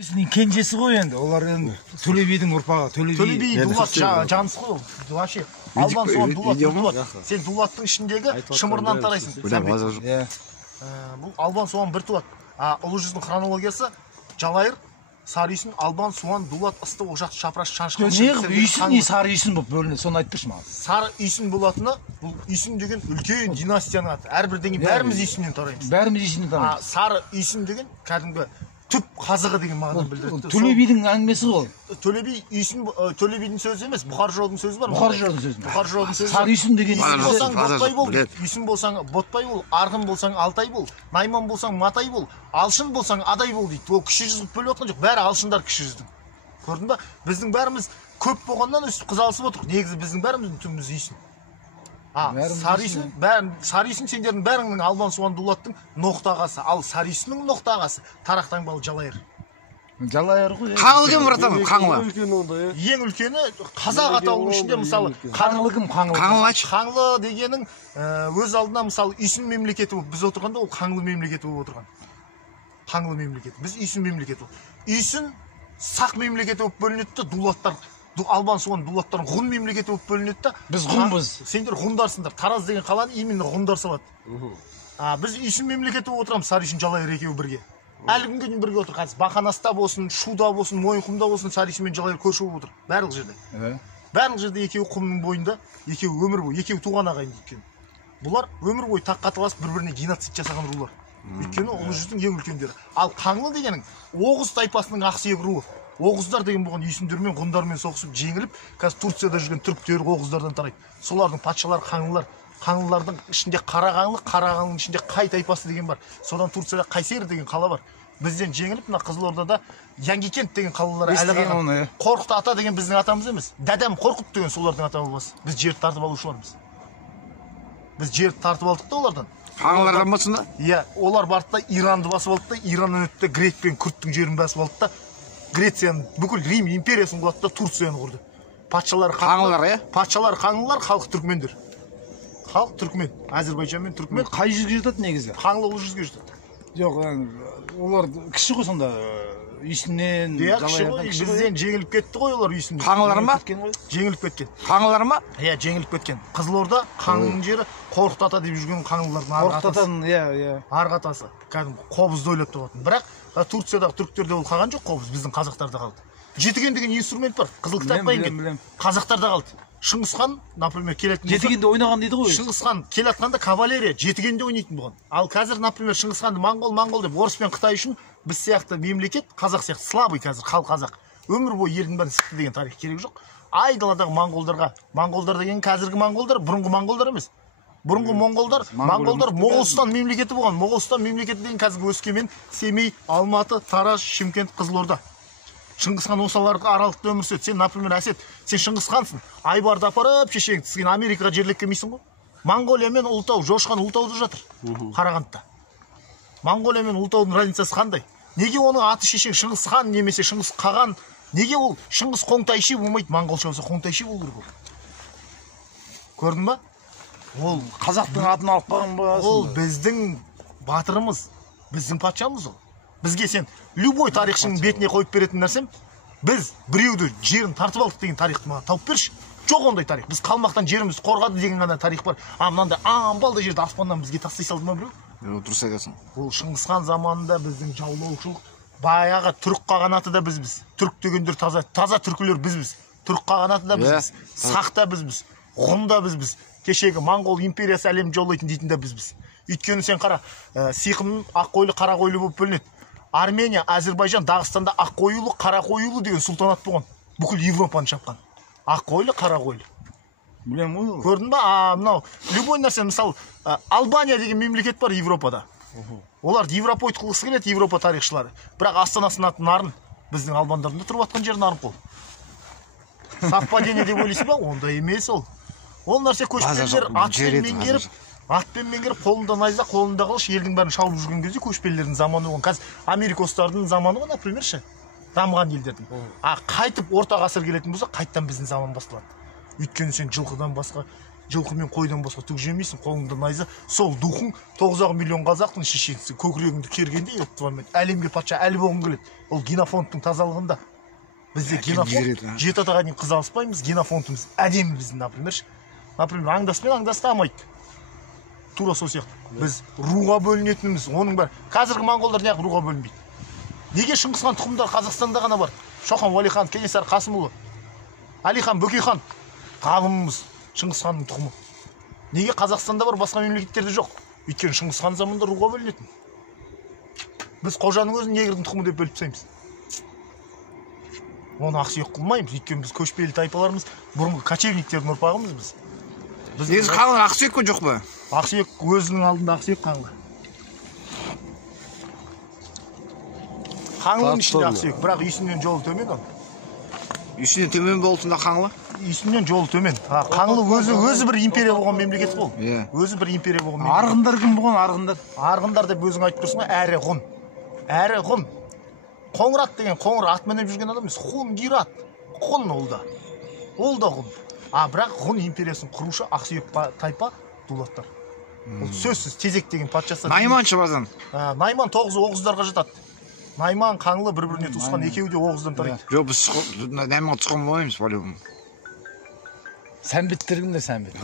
Сенің кенжесі ғой енді, олар енді Төле бидің ұрпағы, Төле би Дулат жанысы ғой ол. Вообще албан соған Дулат. Сен Дулаттың ішіндегі шымырынан тарайсың. Бұл албан соған бір туат. Ұлы жүздің хронологиясы Жалайыр, Сарыүйсін, Албан, Суан, Дулат, Ысты, Ошақ, Шапраш, Шаншқан. Неғып Үйсін, не Сарыүйсін болып бөлінеді, соны айтпашы маған. Сарыүйсін болатыны, бұл Үйсін деген үлкен династияның аты. Әрбірден бәріміз Үйсіннен тараймыз. Бәріміз Үйсіннен тараймыз. Сарыүйсін деген кәдімгі түп қазығы деген мағына білдіреді. Төле бидің әңгімесі ғой. Төле би Үйсін, Төле бидің сөзі емес, Бұхар жыраудың сөзі бар. Бұхар жыраудың сөзі. Бұхар жыраудың сөзі. Сарыүйсін деген Ботпай бол. Үйсін болсаң Ботпай бол, Арғын болсаң Алтай бол, Найман болсаң Матай бол, Алшын болсаң Адай бол дейді. Ол кіші жүз бөліп отқан жоқ. Бәрі алшындар кіші жүздің. Көрдің ба? Біздің бәріміз көп болғаннан өстіп қызалысып отырық. Негізі біздің бәріміздің түбіміз Үйсін. Сарыүйсін сендердің бәріңнің Албан Суан Дулаттың ноқтағасы, ал Сарыүйсіннің ноқтағасы Тарақтаңбалы Жалайыр. Жалайыр ғой. Қаңлы кім братан? Қаңлы. Ең үлкені қазақ атаулының ішінде мысалы Қаңлы кім? Қаңлы дегенің өз алдына мысалы Үйсін мемлекеті болып біз отырғанда ол Қаңлы мемлекеті болып отырған. Қаңлы мемлекеті. Біз Үйсін мемлекеті. Үйсін сақ мемлекеті болып бөлінеді, Дулаттар Албан Суан Дулаттардың ғұн мемлекеті болып бөлінеді да. Біз ғұнбыз. Сендер ғұндарсыңдар. Тараз деген қаланы именно ғұндар салады. Біз Үйсін мемлекеті болып отырамыз, Сарыүйсін Жалайыр екеуі бірге. Әлі күнге дейін бірге отыр. Қазір Бақанаста болсын, Шуда болсын, Мойынқұмда болсын, Сарыүйсін мен Жалайыр көрші болып отыр. Барлық жерде. Барлық жерде екеуі құмның бойында, екеуі өмір бойы, екеуі туған ағайын екен. Бұлар өмір бойы таққа таласып бір-біріне геноцид жасаған рулар. Өйткені ұлы жүздің ең үлкендері. Ал Қаңлы дегенің Оғыз тайпасының ақсүйек руы. Оғыздар деген болған Үйсіндермен, ғұндармен соғысып жеңіліп, қазір Турцияда жүрген түріктер Оғыздардан тарайды. Солардың патшалары Қаңлылар. Қаңлылардың ішінде Қарағанның ішінде Қай тайпасы деген бар. Содан Турцияда Қайсер деген қала бар. Бізден жеңіліп, мына Қызылордада Янгикент деген қалалар әлі қалған. Қорқыт ата деген біздің атамыз емес. Дәдәм Қорқыт деген солардың ата бабасы. Біз жерді тартып алушылармыз. Біз жерді тартып алдық та олардан. Қаңлылардан болсын да? Иә, олар барды да Иранды басып алды да, Ираннан өтті да Грек пен Күрттің жерін басып алды да, Грецияның бүкіл Рим империясын құлатты да Турцияны құрды. Патшалар Қаңлылар, иә? Патшалар Қаңлылар, халық түркмендер. Халық түркмен, Әзербайжан мен түркмен. Қай жүзге жатады негізі? Қаңлы ұлы жүзге жатады. Жоқ, олар кіші ғой сонда. Үйсіннен, Жалайырдан кіші ғой. Бізден жеңіліп кетті ғой олар Үйсіннен. Қаңлылар ма? Жеңіліп кеткен. Қаңлылар ма? Иә, жеңіліп кеткен. Қызылорда Қаңлының жері Қорқыт ата деп жүрген Қаңлылардың арғы атасы. Қорқыт атаның, иә. Арғы атасы. Кәдімгі Қобызды ойлап табатын. Бірақ Турциядағы түріктерде ол қалған жоқ, Қобыз біздің қазақтарда қалды. Жетіген деген инструмент бар. Қызыл кітапқа енген. Қазақтарда қалды. Шыңғысхан, например, келетін болса, Жетігенде ойнаған дейді ғой. Шыңғысхан келатқанда кавалерия Жетігенде ойнайтын болған. Ал қазір, например, Шыңғысханды моңғол деп орыс пен Қытай үшін біз сияқты мемлекет, қазақ сияқты слабый қазір хал қазақ. Өмір бойы елдің бәрін сықты деген тарих керек жоқ. Айдаладағы моңғолдар деген қазіргі моңғолдар, бұрынғы моңғолдар емес. Бұрынғы моңғолдар Моғолстан мемлекеті болған. Моғолстан мемлекеті деген қазіргі Өскемен, Семей, Алматы, Тараз, Шымкент, Қызылорда. Шыңғысхан осаларға аралықта өмір сүреді. Сен, например, Әсет, сен Шыңғысхансың. Айбарды апарып шешеңді, сен Америкаға жерлеп келмейсің ғой. Монғолия мен Ұлытау, Жошқан Ұлытауда жатыр. Қарағандыда. Монғолия мен Ұлытаудың разницасы қандай? Неге оның аты шешең Шыңғысхан немесе Шыңғыс Қаған? Неге ол Шыңғыс Қоңтайши болмайды? Монғолша болса Қоңтайши болу керек ол. Көрдің ба? Ол қазақтың атын алып қалған ба? Ол біздің батырымыз, біздің патшамыз ол. Бізге сен любой тарихшының бетіне қойып беретін нәрсем, біз біреуді жерін тартып алдық деген тарихты маған тауып берші. Жоқ ондай тарих. Біз қалмақтан жерімізді қорғады деген ғана тарих бар. Мынандай амбалдай жерді аспаннан бізге тастай салды ма біреу? Дұрыс айтасың. Ол Шыңғысхан заманында біздің жаулаушылық, баяғы түрік қағанаты да бізбіз. Түрік дегендер таза түркілер бізбіз. Түрік қағанаты да бізбіз. Сақ та бізбіз. Ғұн да бізбіз. Кешегі моңғол империясы әлемді жаулайтын дейтін де бізбіз. Өйткені сен қара, сиқымның ақ қойлы, қара қойлы болып бөлінеді. Армения, Әзербайжан, Дағыстанда ақ қойлы, қара қойлы деген сұлтанат болған. Бүкіл Европаны шапқан. Ақ қойлы, қара қойлы. Білем ғой. Көрдің ба? Мынау любой нәрсе, мысалы, Албания деген мемлекет бар Европада. Олар европоид қылғысы келеді, Европа тарихшылары. Бірақ астанасы Нарын. Біздің албандардың тұрып жатқан жері Нарын қол. Совпадение деп ойлайсың ба? Онда емес ол. Ол нәрсе көшпелілер атпен меңгеріп, қолында найза, қолында қылыш, елдің бәрін шауып жүрген кезде көшпелілердің заманы болған. Қазір Америкостардың заманы ғой, например, дамыған елдердің. Қайтып орта ғасыр келетін болса, қайттан біздің заман басталады. Өйткені сен жылқыдан басқа жылқы мен қойдан басқа түк жемейсің, қолыңда найза. Сол духың 9 миллион қазақтың шешенсің, көкірегіңді кергенде әлемге патша әлі болғың келеді. Ол генофондтың тазалығында. Бізде генофонд 7 атаға дейін қыз алыспаймыз, генофондымыз әдемі біздің, например, аңдаспен аңдасты амайды. Тура сол сияқты. Біз руға бөлінетініміз, оның бәрі. Қазіргі монғолдар неғып руға бөлінбейді? Неге Шыңғысхан тұқымдары Қазақстанда ғана бар? Шоқан Уәлихан, Кенесары Қасымұлы, Әлихан Бөкейхан ғалымымыз, Шыңғысханның тұқымы. Неге Қазақстанда бар, басқа мемлекеттерде жоқ? Өйткені Шыңғысхан заманында руға бөлінетін. Біз қожаның өзін негрдің тұқымы деп бөліп тастаймыз. Оны ақсүйек қылмаймыз, өйткені біз көшпелі тайпаларымыз, бұрынғы кочевниктердің ұрпағымыз біз. Негізі қаңлы ақсүйек пе жоқ па? Ақсүйек өзінің алдында ақсүйек қаңлы. Қаңлының ішінде ақсүйек, бірақ үйсінен жолы төмен ол. Үйсінен төмен болсында қаңлы? Үйсінен жолы төмен. Қаңлы өзі бір империя болған мемлекет бол. Өзі бір империя болған мемлекет. Арғындар кім болған, арғындар? Арғындар деп өзің айтып тұрсың ба? Әрі ғұн. Әрі ғұн. Қоңырат деген қоңыр ат мініп жүрген адам емес. Ғұн гират. Ғұн ол да. Ол да ғұн. Бірақ ғұн империясын құрушы ақсүйек тайпа дулаттар. Ол сөзсіз тезек деген патшасы. Найман шыбардан? Найман 9 оғыздарға жатады. Найман, Қаңлы бір-біріне туысқан, екеуі де оғыздан тарайды. Жоқ, біз Найманға тұсқан болмаймыз, по-любому. Сәнбеттер кімдер, сәнбет?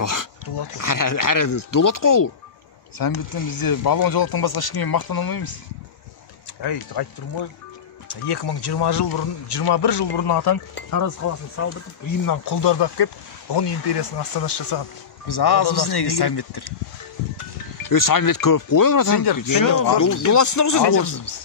Әрі дулат қол. Сәнбеттен бізде балуан жолақтан басқа ешкіммен мақтана алмаймыз. Айтып тұрмын ғой. 2020 жыл бұрын, 21 жыл бұрын атаң Тараз қаласын салдыртып, Римнан құлдарды алып келіп, ғұн империясының астанасы жасаған. Біз азбыз неге сәнбеттер? Сәнбет көп қой, братан. Дулатсыңдар ғой сендер.